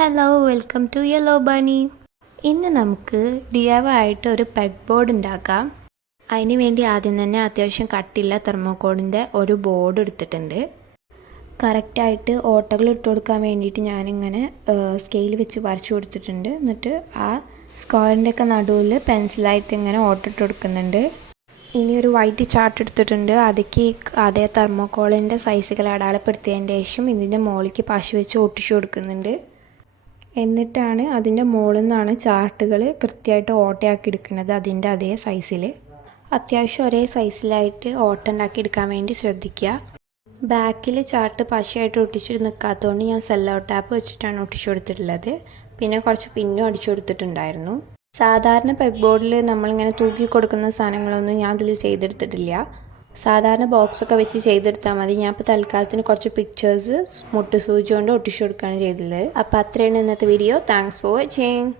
Hello welcome to yellow bunny. ഇന്ന് നമുക്ക് DIY ആയിട്ട് ഒരു പെഗ് ബോർഡ് ഉണ്ടാക്കാം. അതിന് വേണ്ടി ആദ്യം തന്നെ അത്യാവശ്യം കട്ടിയുള്ള തെർമോക്കോളിൻ്റെ ഒരു ബോർഡ് എടുത്തിട്ടുണ്ട്. കറക്റ്റായിട്ട് ഓട്ടകൾ ഇട്ട് കൊടുക്കാൻ വേണ്ടിയിട്ട് ഞാനിങ്ങനെ സ്കെയിൽ വെച്ച് വരച്ചു കൊടുത്തിട്ടുണ്ട്. എന്നിട്ട് ആ സ്ക്വയറിൻ്റെ ഒക്കെ നടുവിൽ പെൻസിലായിട്ട് ഇങ്ങനെ ഓട്ട ഇട്ട് കൊടുക്കുന്നുണ്ട്. ഇനി ഒരു വൈറ്റ് ചാർട്ട് എടുത്തിട്ടുണ്ട്. അതിലേക്ക് അതേ തെർമോക്കോളിൻ്റെ സൈസുകൾ അടയാളപ്പെടുത്തിയതിന് ശേഷം ഇതിൻ്റെ മുകളിലേക്ക് പശ വെച്ച് ഒട്ടിച്ചു കൊടുക്കുന്നുണ്ട്. എന്നിട്ടാണ് അതിൻ്റെ മുകളിൽ നിന്നാണ് ചാർട്ടുകൾ കൃത്യമായിട്ട് ഓട്ടയാക്കി എടുക്കുന്നത്. അതിൻ്റെ അതേ സൈസിൽ അത്യാവശ്യം ഒരേ സൈസിലായിട്ട് ഓട്ട ഉണ്ടാക്കി എടുക്കാൻ വേണ്ടി ശ്രദ്ധിക്കുക. ബാക്കിൽ ചാർട്ട് പശയായിട്ട് ഒട്ടിച്ചു നിൽക്കാത്തതുകൊണ്ട് ഞാൻ സെല്ലോ ടാപ്പ് വെച്ചിട്ടാണ് ഒട്ടിച്ചു കൊടുത്തിട്ടുള്ളത്. പിന്നെ കുറച്ച് പിന്നും അടിച്ചു കൊടുത്തിട്ടുണ്ടായിരുന്നു. സാധാരണ പെഗ് ബോർഡിൽ നമ്മളിങ്ങനെ തൂക്കി കൊടുക്കുന്ന സാധനങ്ങളൊന്നും ഞാൻ അതിൽ ചെയ്തെടുത്തിട്ടില്ല. സാധാരണ ബോക്സൊക്കെ വെച്ച് ചെയ്തെടുത്താൽ മതി. ഞാൻ ഇപ്പോൾ തൽക്കാലത്തിന് കുറച്ച് പിക്ചേഴ്സ് മുട്ട് സൂചി കൊണ്ട് ഒട്ടിച്ചു കൊടുക്കുകയാണ് ചെയ്തത്. അപ്പോൾ അത്രയാണ് ഇന്നത്തെ വീഡിയോ. Thanks for watching.